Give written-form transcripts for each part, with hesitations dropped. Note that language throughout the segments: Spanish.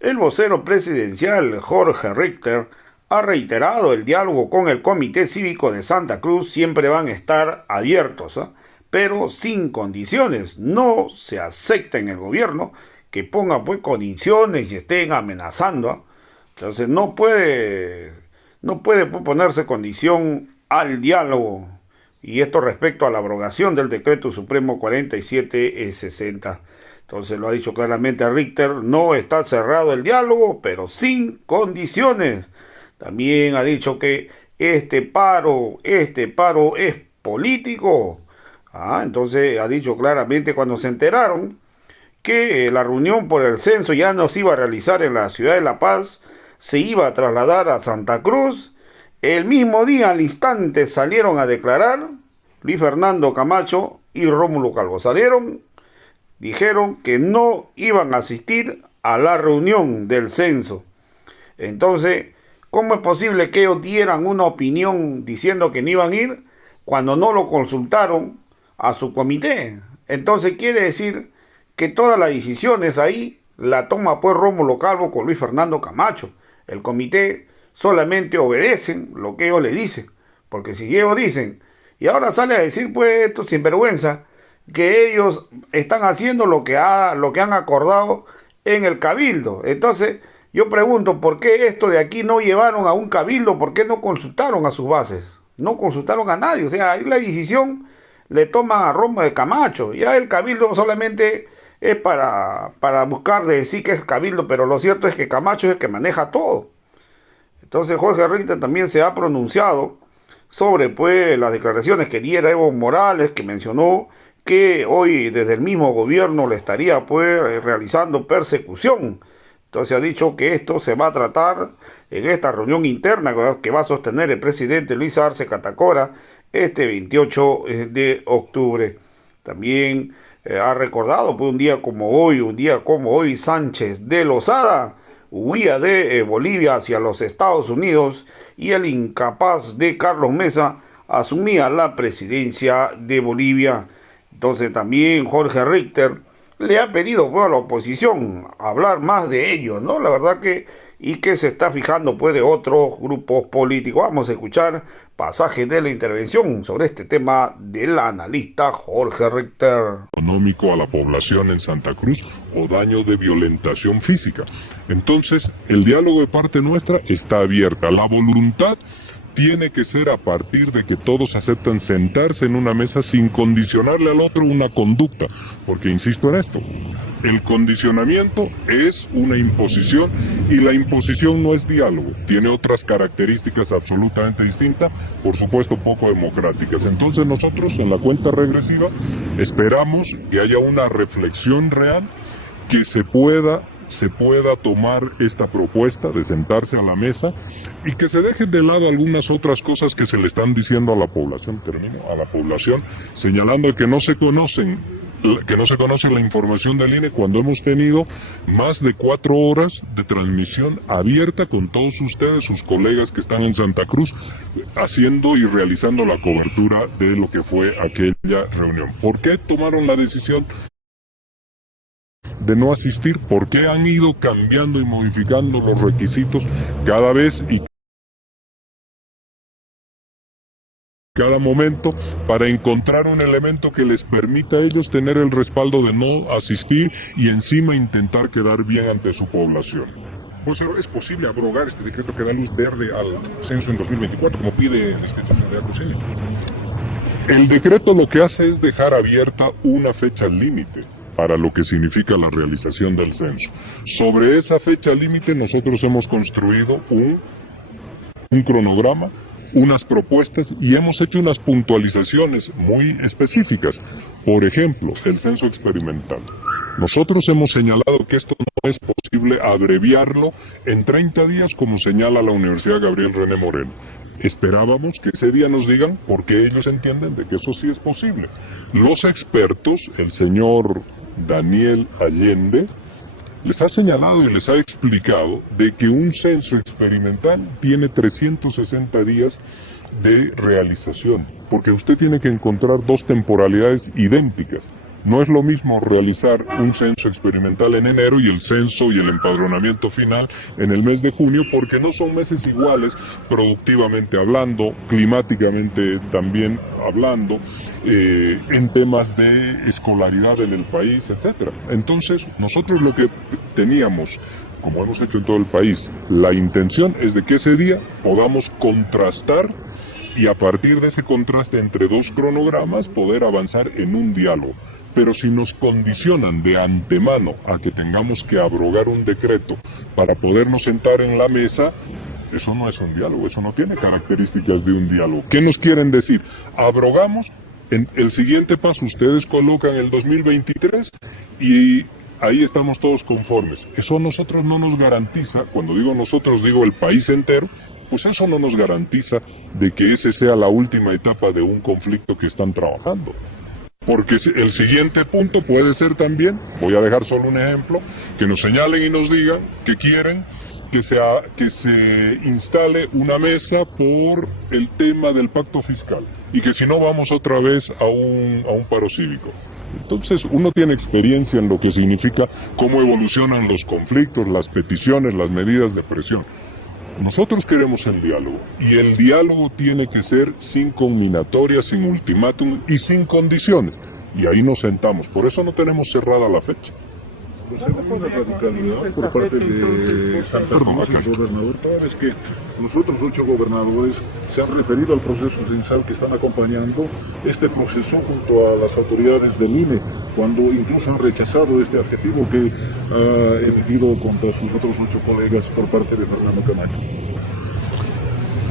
El vocero presidencial Jorge Richter ha reiterado el diálogo con el Comité Cívico de Santa Cruz siempre van a estar abiertos, ¿eh? Pero sin condiciones. No se acepta en el gobierno que ponga pues condiciones y estén amenazando, ¿eh? Entonces no puede pues, ponerse condición al diálogo. Y esto respecto a la abrogación del decreto supremo 4760. Entonces lo ha dicho claramente Richter, no está cerrado el diálogo, pero sin condiciones. También ha dicho que este paro es político. Entonces ha dicho claramente cuando se enteraron que la reunión por el censo ya no se iba a realizar en la ciudad de La Paz, se iba a trasladar a Santa Cruz. El mismo día, al instante, salieron a declarar Luis Fernando Camacho y Rómulo Calvo. Dijeron que no iban a asistir a la reunión del censo. Entonces, ¿cómo es posible que ellos dieran una opinión diciendo que no iban a ir cuando no lo consultaron a su comité? Entonces quiere decir que todas las decisiones ahí la toma pues Rómulo Calvo con Luis Fernando Camacho. El comité solamente obedecen lo que ellos le dicen. Porque si ellos dicen, y ahora sale a decir pues esto sinvergüenza, que ellos están haciendo lo que han acordado en el cabildo. Entonces yo pregunto, ¿por qué esto de aquí no llevaron a un cabildo? ¿Por qué no consultaron a sus bases? No consultaron a nadie. O sea, ahí la decisión le toman a Rómulo de Camacho. Ya el cabildo solamente es para buscar de decir que es cabildo, pero lo cierto es que Camacho es el que maneja todo. Entonces Jorge Richter también se ha pronunciado sobre pues las declaraciones que diera Evo Morales, que mencionó que hoy desde el mismo gobierno le estaría pues realizando persecución. Entonces ha dicho que esto se va a tratar en esta reunión interna que va a sostener el presidente Luis Arce Catacora este 28 de octubre. También ha recordado pues un día como hoy, Sánchez de Lozada huía de Bolivia hacia los Estados Unidos y el incapaz de Carlos Mesa asumía la presidencia de Bolivia. Entonces también Jorge Richter le ha pedido pues, a la oposición hablar más de ellos, ¿no? La verdad que se está fijando pues de otros grupos políticos. Vamos a escuchar pasajes de la intervención sobre este tema del analista Jorge Richter. Económico a la población en Santa Cruz o daño de violentación física. Entonces, el diálogo de parte nuestra está abierta. La voluntad tiene que ser a partir de que todos aceptan sentarse en una mesa sin condicionarle al otro una conducta, porque insisto en esto, el condicionamiento es una imposición y la imposición no es diálogo, tiene otras características absolutamente distintas, por supuesto poco democráticas. Entonces nosotros en la cuenta regresiva esperamos que haya una reflexión real, que se pueda tomar esta propuesta de sentarse a la mesa y que se dejen de lado algunas otras cosas que se le están diciendo a la población, señalando que no se conoce la información del INE cuando hemos tenido más de 4 horas de transmisión abierta con todos ustedes, sus colegas que están en Santa Cruz, haciendo y realizando la cobertura de lo que fue aquella reunión. ¿Por qué tomaron la decisión de no asistir? ¿Por qué han ido cambiando y modificando los requisitos cada vez y cada momento para encontrar un elemento que les permita a ellos tener el respaldo de no asistir y encima intentar quedar bien ante su población? Pues es posible abrogar este decreto que da luz verde al censo en 2024, como pide el Instituto de Acrocínio. El decreto lo que hace es dejar abierta una fecha límite para lo que significa la realización del censo. Sobre esa fecha límite nosotros hemos construido un cronograma, unas propuestas y hemos hecho unas puntualizaciones muy específicas. Por ejemplo, el censo experimental. Nosotros hemos señalado que esto no es posible abreviarlo en 30 días como señala la Universidad Gabriel René Moreno. Esperábamos que ese día nos digan por qué ellos entienden de que eso sí es posible. Los expertos, el señor Daniel Allende, les ha señalado y les ha explicado de que un censo experimental tiene 360 días de realización, porque usted tiene que encontrar 2 temporalidades idénticas. No es lo mismo realizar un censo experimental en enero y el censo y el empadronamiento final en el mes de junio, porque no son meses iguales productivamente hablando, climáticamente también hablando, en temas de escolaridad en el país, etcétera. Entonces, nosotros lo que teníamos, como hemos hecho en todo el país, la intención es de que ese día podamos contrastar y a partir de ese contraste entre dos cronogramas poder avanzar en un diálogo. Pero si nos condicionan de antemano a que tengamos que abrogar un decreto para podernos sentar en la mesa, eso no es un diálogo, eso no tiene características de un diálogo. ¿Qué nos quieren decir? Abrogamos, en el siguiente paso ustedes colocan el 2023 y ahí estamos todos conformes. Eso a nosotros no nos garantiza, cuando digo nosotros digo el país entero, pues eso no nos garantiza de que ese sea la última etapa de un conflicto que están trabajando. Porque el siguiente punto puede ser también, voy a dejar solo un ejemplo, que nos señalen y nos digan que quieren que se instale una mesa por el tema del pacto fiscal y que si no vamos otra vez a un paro cívico. Entonces uno tiene experiencia en lo que significa cómo evolucionan los conflictos, las peticiones, las medidas de presión. Nosotros queremos el diálogo, y el diálogo tiene que ser sin conminatoria, sin ultimátum y sin condiciones. Y ahí nos sentamos, por eso no tenemos cerrada la fecha. Una radicalidad por parte de Santa Cruz, el gobernador, toda vez que nosotros 8 gobernadores se han referido al proceso censal que están acompañando este proceso junto a las autoridades del INE, cuando incluso han rechazado este adjetivo que ha emitido contra sus otros 8 colegas por parte de Fernando Camacho.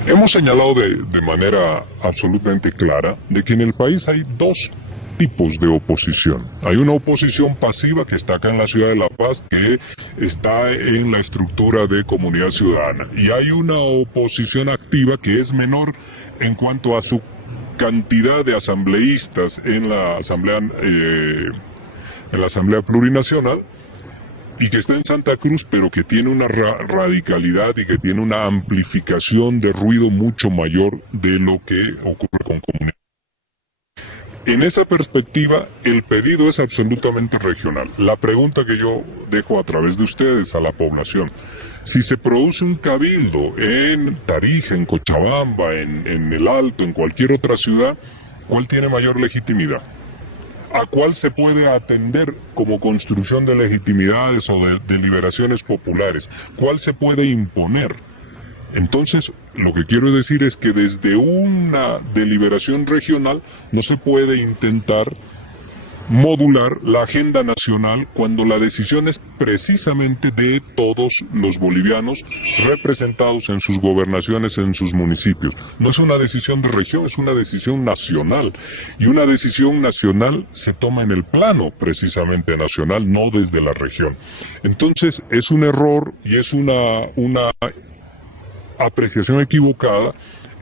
Hemos señalado de manera absolutamente clara de que en el país hay dos tipos de oposición. Hay una oposición pasiva que está acá en la ciudad de La Paz, que está en la estructura de comunidad ciudadana, y hay una oposición activa que es menor en cuanto a su cantidad de asambleístas en la asamblea plurinacional, y que está en Santa Cruz, pero que tiene una radicalidad y que tiene una amplificación de ruido mucho mayor de lo que ocurre con comunidad. En esa perspectiva, el pedido es absolutamente regional. La pregunta que yo dejo a través de ustedes a la población: si se produce un cabildo en Tarija, en Cochabamba, en El Alto, en cualquier otra ciudad, ¿cuál tiene mayor legitimidad? ¿A cuál se puede atender como construcción de legitimidades o de deliberaciones populares? ¿Cuál se puede imponer? Entonces, lo que quiero decir es que desde una deliberación regional no se puede intentar modular la agenda nacional cuando la decisión es precisamente de todos los bolivianos representados en sus gobernaciones, en sus municipios. No es una decisión de región, es una decisión nacional. Y una decisión nacional se toma en el plano precisamente nacional, no desde la región. Entonces, es un error y es una apreciación equivocada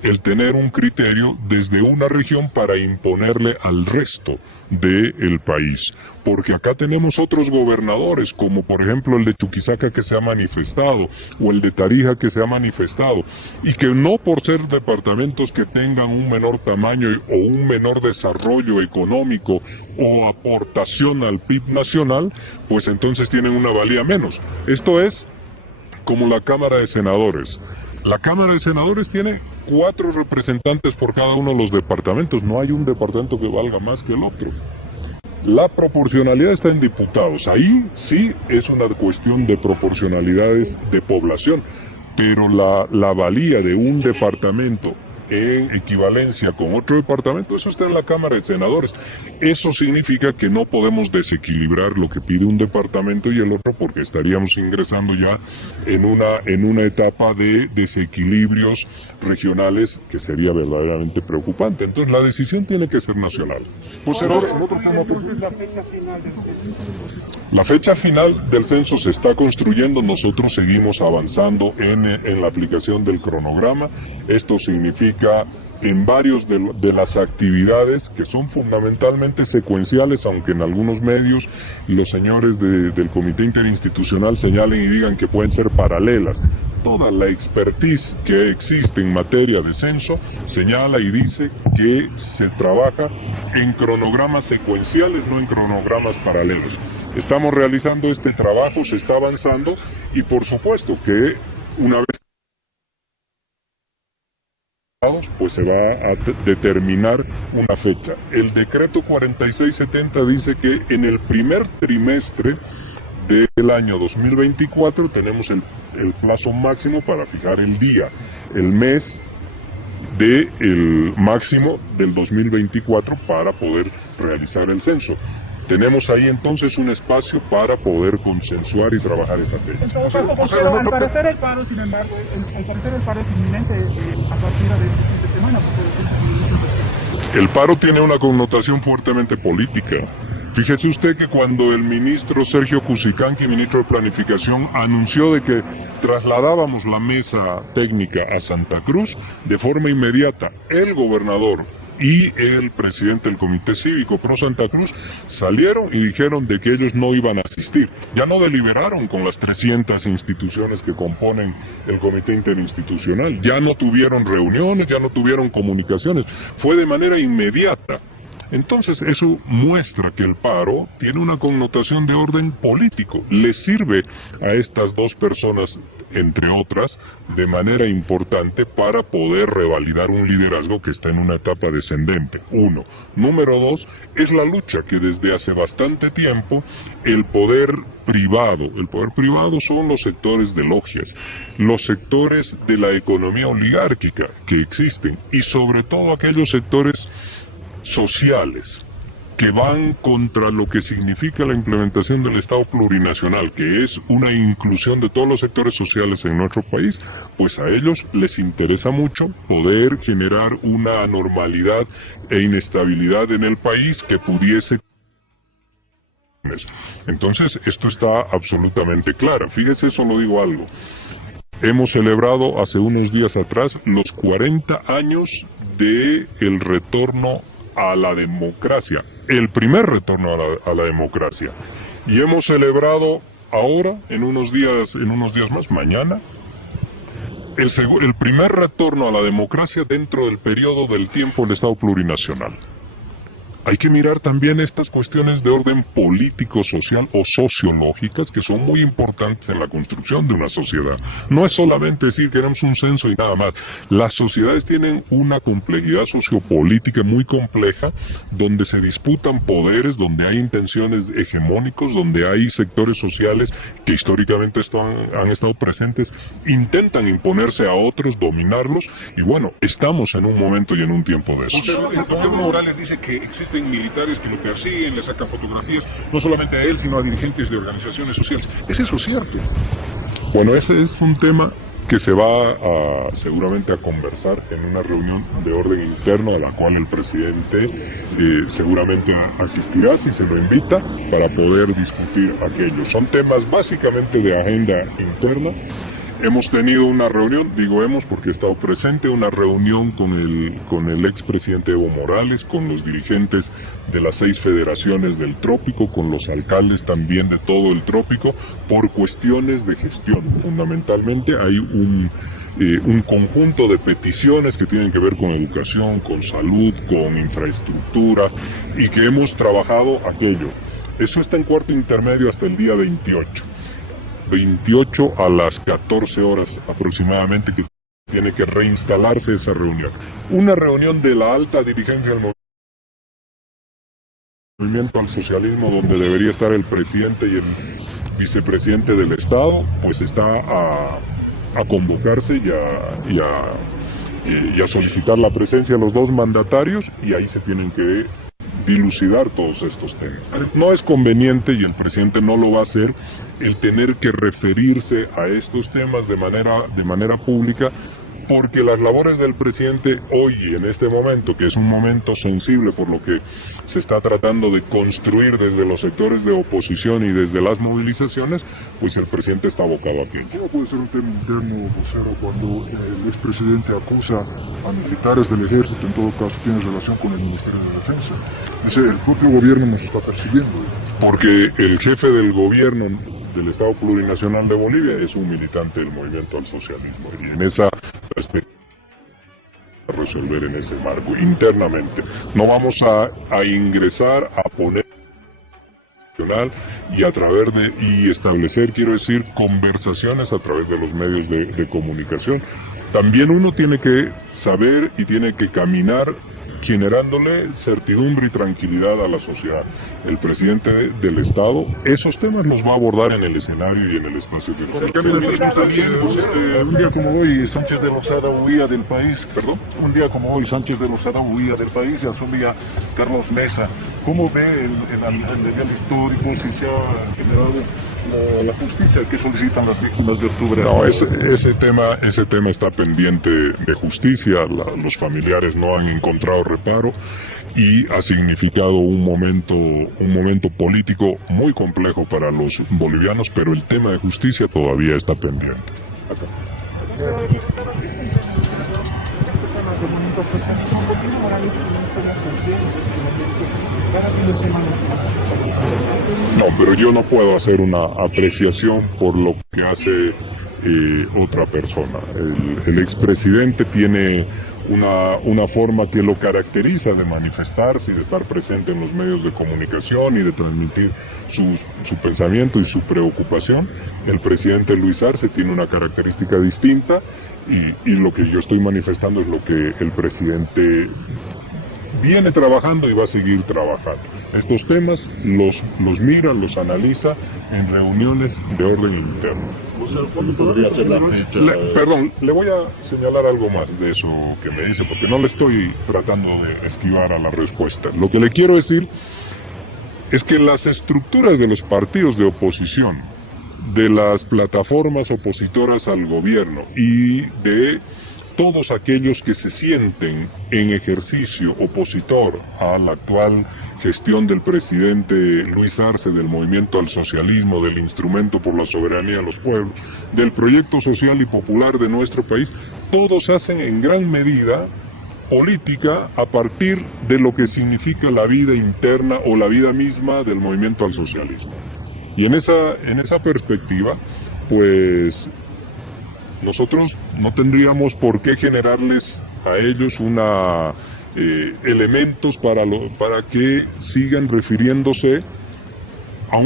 el tener un criterio desde una región para imponerle al resto del país, porque acá tenemos otros gobernadores, como por ejemplo el de Chuquisaca, que se ha manifestado, o el de Tarija, que se ha manifestado, y que no por ser departamentos que tengan un menor tamaño o un menor desarrollo económico o aportación al PIB nacional, pues entonces tienen una valía menos. Esto es como la Cámara de Senadores. La Cámara de Senadores tiene 4 representantes por cada uno de los departamentos. No hay un departamento que valga más que el otro. La proporcionalidad está en diputados. Ahí sí es una cuestión de proporcionalidades de población. Pero la valía de un departamento en equivalencia con otro departamento, eso está en la Cámara de Senadores. Eso significa que no podemos desequilibrar lo que pide un departamento y el otro, porque estaríamos ingresando ya en una etapa de desequilibrios regionales que sería verdaderamente preocupante. Entonces la decisión tiene que ser nacional. Pues la fecha final del censo se está construyendo. Nosotros seguimos avanzando en la aplicación del cronograma. Esto significa en varios de las actividades que son fundamentalmente secuenciales, aunque en algunos medios los señores del Comité Interinstitucional señalen y digan que pueden ser paralelas. toda la expertise que existe en materia de censo, señala y dice que se trabaja en cronogramas secuenciales, no en cronogramas paralelos. Estamos realizando este trabajo, se está avanzando y por supuesto que una vez pues se va a determinar una fecha. El decreto 4670 dice que en el primer trimestre del año 2024 tenemos el plazo máximo para fijar el día, el mes del máximo del 2024 para poder realizar el censo. Tenemos ahí entonces un espacio para poder consensuar y trabajar esa fecha. Al parecer el paro, sin embargo, es inminente a partir de esta semana. El paro tiene una connotación fuertemente política. Fíjese usted que cuando el ministro Sergio Cusicanqui, ministro de Planificación, anunció de que trasladábamos la mesa técnica a Santa Cruz, de forma inmediata, el gobernador y el presidente del Comité Cívico Pro Santa Cruz salieron y dijeron de que ellos no iban a asistir. Ya no deliberaron con las 300 instituciones que componen el Comité Interinstitucional, ya no tuvieron reuniones, ya no tuvieron comunicaciones, fue de manera inmediata. Entonces eso muestra que el paro tiene una connotación de orden político, le sirve a estas dos personas, entre otras, de manera importante para poder revalidar un liderazgo que está en una etapa descendente, uno. Número dos, es la lucha que desde hace bastante tiempo el poder privado son los sectores de logias, los sectores de la economía oligárquica que existen y sobre todo aquellos sectores sociales que van contra lo que significa la implementación del Estado plurinacional, que es una inclusión de todos los sectores sociales en nuestro país, pues a ellos les interesa mucho poder generar una anormalidad e inestabilidad en el país que pudiese. Entonces, esto está absolutamente claro. Fíjese, solo digo algo. Hemos celebrado hace unos días atrás los 40 años de el retorno a la democracia, el primer retorno a la democracia, y hemos celebrado ahora, en unos días más, mañana, el primer retorno a la democracia dentro del periodo del tiempo del Estado plurinacional. Hay que mirar también estas cuestiones de orden político, social o sociológicas que son muy importantes en la construcción de una sociedad. No es solamente decir que queremos un censo y nada más. Las sociedades tienen una complejidad sociopolítica muy compleja, donde se disputan poderes, donde hay intenciones hegemónicos, donde hay sectores sociales que históricamente han estado presentes, intentan imponerse a otros, dominarlos, y bueno, estamos en un momento y en un tiempo de eso. El gobierno Morales dice que existen militares que lo persiguen, le sacan fotografías, no solamente a él, sino a dirigentes de organizaciones sociales. ¿Es eso cierto? Bueno, ese es un tema que se va seguramente a conversar en una reunión de orden interno a la cual el presidente seguramente asistirá si se lo invita para poder discutir aquello. Son temas básicamente de agenda interna. Hemos tenido una reunión, digo hemos porque he estado presente, una reunión con el expresidente Evo Morales, con los dirigentes de las 6 federaciones del trópico, con los alcaldes también de todo el trópico, por cuestiones de gestión. Fundamentalmente hay un conjunto de peticiones que tienen que ver con educación, con salud, con infraestructura, y que hemos trabajado aquello. Eso está en cuarto intermedio hasta el día 28 a las 14 horas aproximadamente, que tiene que reinstalarse esa reunión. Una reunión de la alta dirigencia del movimiento al socialismo, donde debería estar el presidente y el vicepresidente del Estado, pues está a convocarse y a solicitar la presencia de los dos mandatarios, y ahí se tienen que dilucidar todos estos temas. No es conveniente, y el presidente no lo va a hacer, el tener que referirse a estos temas de manera pública, porque las labores del presidente hoy y en este momento, que es un momento sensible por lo que se está tratando de construir desde los sectores de oposición y desde las movilizaciones, pues el presidente está abocado aquí. ¿Cómo puede ser un tema interno, vocero, cuando el expresidente acusa a militares del ejército, en todo caso tiene relación con el Ministerio de Defensa? Dice, el propio gobierno nos está persiguiendo. Porque el jefe del gobierno del Estado Plurinacional de Bolivia es un militante del movimiento al socialismo, y en esa perspectiva resolver en ese marco internamente. No vamos a ingresar a poner y a través y establecer, quiero decir, conversaciones a través de los medios de comunicación. También uno tiene que saber y tiene que caminar generándole certidumbre y tranquilidad a la sociedad. El presidente del Estado esos temas los va a abordar en el escenario y en el espacio de un día como hoy Sánchez de Lozada huía del país, perdón, un día como hoy Sánchez de Lozada huía del país y asumía Carlos Mesa. ¿Cómo ve el nivel histórico, si se ha generado la justicia que solicitan las víctimas de octubre? No, ese tema está pendiente de justicia. Los familiares no han encontrado reparo y ha significado un momento político muy complejo para los bolivianos, pero el tema de justicia todavía está pendiente. No, pero yo no puedo hacer una apreciación por lo que hace otra persona. El expresidente tiene una forma que lo caracteriza de manifestarse y de estar presente en los medios de comunicación y de transmitir su pensamiento y su preocupación. El presidente Luis Arce tiene una característica distinta y lo que yo estoy manifestando es lo que el presidente viene trabajando y va a seguir trabajando. Estos temas los mira, los analiza en reuniones de orden interno. ¿Cuándo podría ser la fecha? Perdón, le voy a señalar algo más de eso que me dice, porque no le estoy tratando de esquivar a la respuesta. Lo que le quiero decir es que las estructuras de los partidos de oposición, de las plataformas opositoras al gobierno y de todos aquellos que se sienten en ejercicio opositor a la actual gestión del presidente Luis Arce, del movimiento al socialismo, del instrumento por la soberanía de los pueblos, del proyecto social y popular de nuestro país, todos hacen en gran medida política a partir de lo que significa la vida interna o la vida misma del movimiento al socialismo. Y en esa perspectiva, pues nosotros no tendríamos por qué generarles a ellos elementos para que sigan refiriéndose a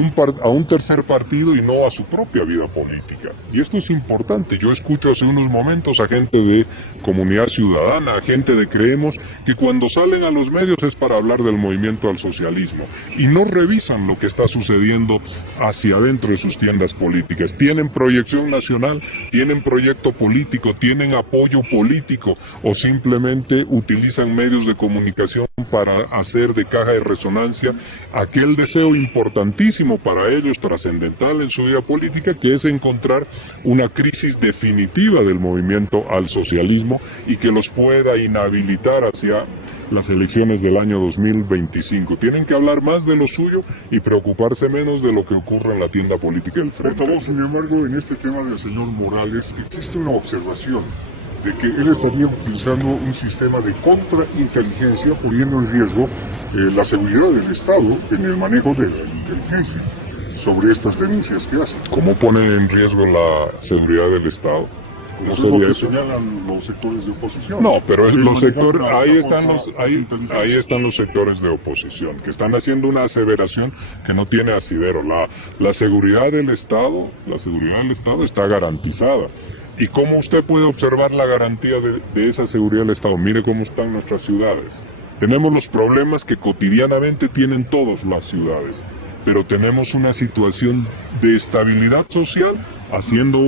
un tercer partido y no a su propia vida política. Y esto es importante. Yo escucho hace unos momentos a gente de Comunidad Ciudadana, a gente de Creemos, que cuando salen a los medios es para hablar del movimiento al socialismo y no revisan lo que está sucediendo hacia adentro de sus tiendas políticas. Tienen proyección nacional, tienen proyecto político, tienen apoyo político o simplemente utilizan medios de comunicación para hacer de caja de resonancia aquel deseo importantísimo para ellos, trascendental en su vida política, que es encontrar una crisis definitiva del movimiento al socialismo y que los pueda inhabilitar hacia las elecciones del año 2025. Tienen que hablar más de lo suyo y preocuparse menos de lo que ocurre en la tienda política del frente. Por favor, sin embargo, en este tema del señor Morales existe una observación de que él estaría utilizando un sistema de contrainteligencia poniendo en riesgo la seguridad del Estado en el manejo de la inteligencia sobre estas denuncias que hace. ¿Cómo pone en riesgo la seguridad del Estado? ¿Cómo Eso es lo que eso? señalan los sectores de oposición. No, pero es El los manejar sectores, la ahí están los sectores de oposición, que están haciendo una aseveración que no tiene asidero. La seguridad del Estado está garantizada. ¿Y cómo usted puede observar la garantía de esa seguridad del Estado? Mire cómo están nuestras ciudades. Tenemos los problemas que cotidianamente tienen todas las ciudades, pero tenemos una situación de estabilidad social, haciendo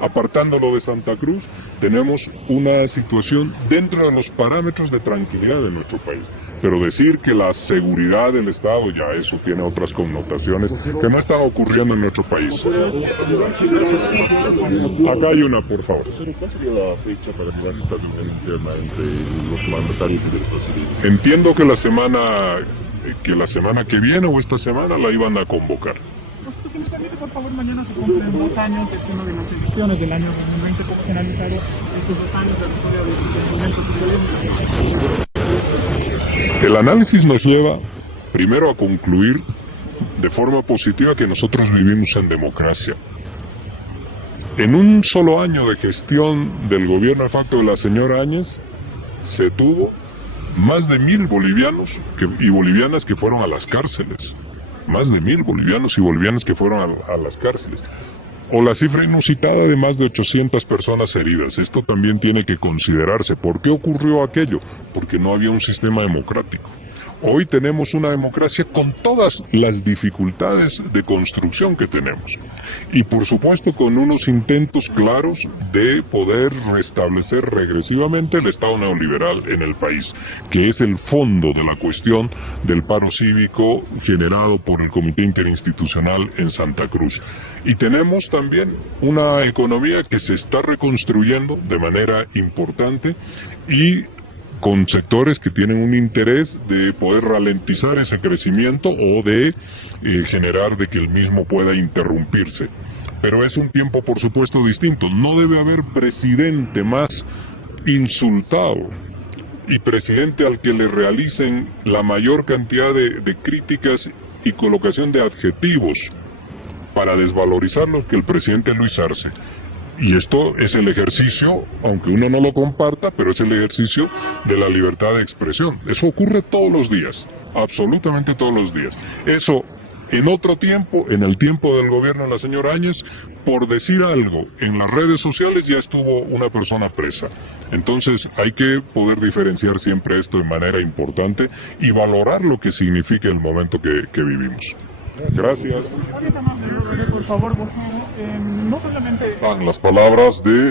apartándolo de Santa Cruz, tenemos una situación dentro de los parámetros de tranquilidad de nuestro país. Pero decir que la seguridad del Estado, ya eso tiene otras connotaciones que no están ocurriendo en nuestro país. Acá hay una, por favor. ¿Cuál sería la fecha para llevar esta reunión interna entre los mandatarios del socialismo? Entiendo que la semana que viene o esta semana la iban a convocar. Por favor, mañana se cumplen 2 años de una de las elecciones del año 2020. ¿Cómo se analizaron estos 2 años de la historia del movimiento socialista? El análisis nos lleva primero a concluir de forma positiva que nosotros vivimos en democracia. En un solo año de gestión del gobierno de facto de la señora Áñez, se tuvo más de 1,000 bolivianos y bolivianas que fueron a las cárceles. Más de 1,000 bolivianos y bolivianas que fueron a las cárceles. O la cifra inusitada de más de 800 personas heridas. Esto también tiene que considerarse. ¿Por qué ocurrió aquello? Porque no había un sistema democrático. Hoy tenemos una democracia con todas las dificultades de construcción que tenemos. Y por supuesto con unos intentos claros de poder restablecer regresivamente el Estado neoliberal en el país, que es el fondo de la cuestión del paro cívico generado por el Comité Interinstitucional en Santa Cruz. Y tenemos también una economía que se está reconstruyendo de manera importante y con sectores que tienen un interés de poder ralentizar ese crecimiento o de generar de que el mismo pueda interrumpirse. Pero es un tiempo, por supuesto, distinto. No debe haber presidente más insultado y presidente al que le realicen la mayor cantidad de críticas y colocación de adjetivos para desvalorizarlo que el presidente Luis Arce. Y esto es el ejercicio, aunque uno no lo comparta, pero es el ejercicio de la libertad de expresión. Eso ocurre todos los días, absolutamente todos los días. Eso, en otro tiempo, en el tiempo del gobierno de la señora Áñez, por decir algo en las redes sociales ya estuvo una persona presa. Entonces hay que poder diferenciar siempre esto de manera importante y valorar lo que significa el momento que vivimos. Gracias. Por favor, no solamente... Están las palabras de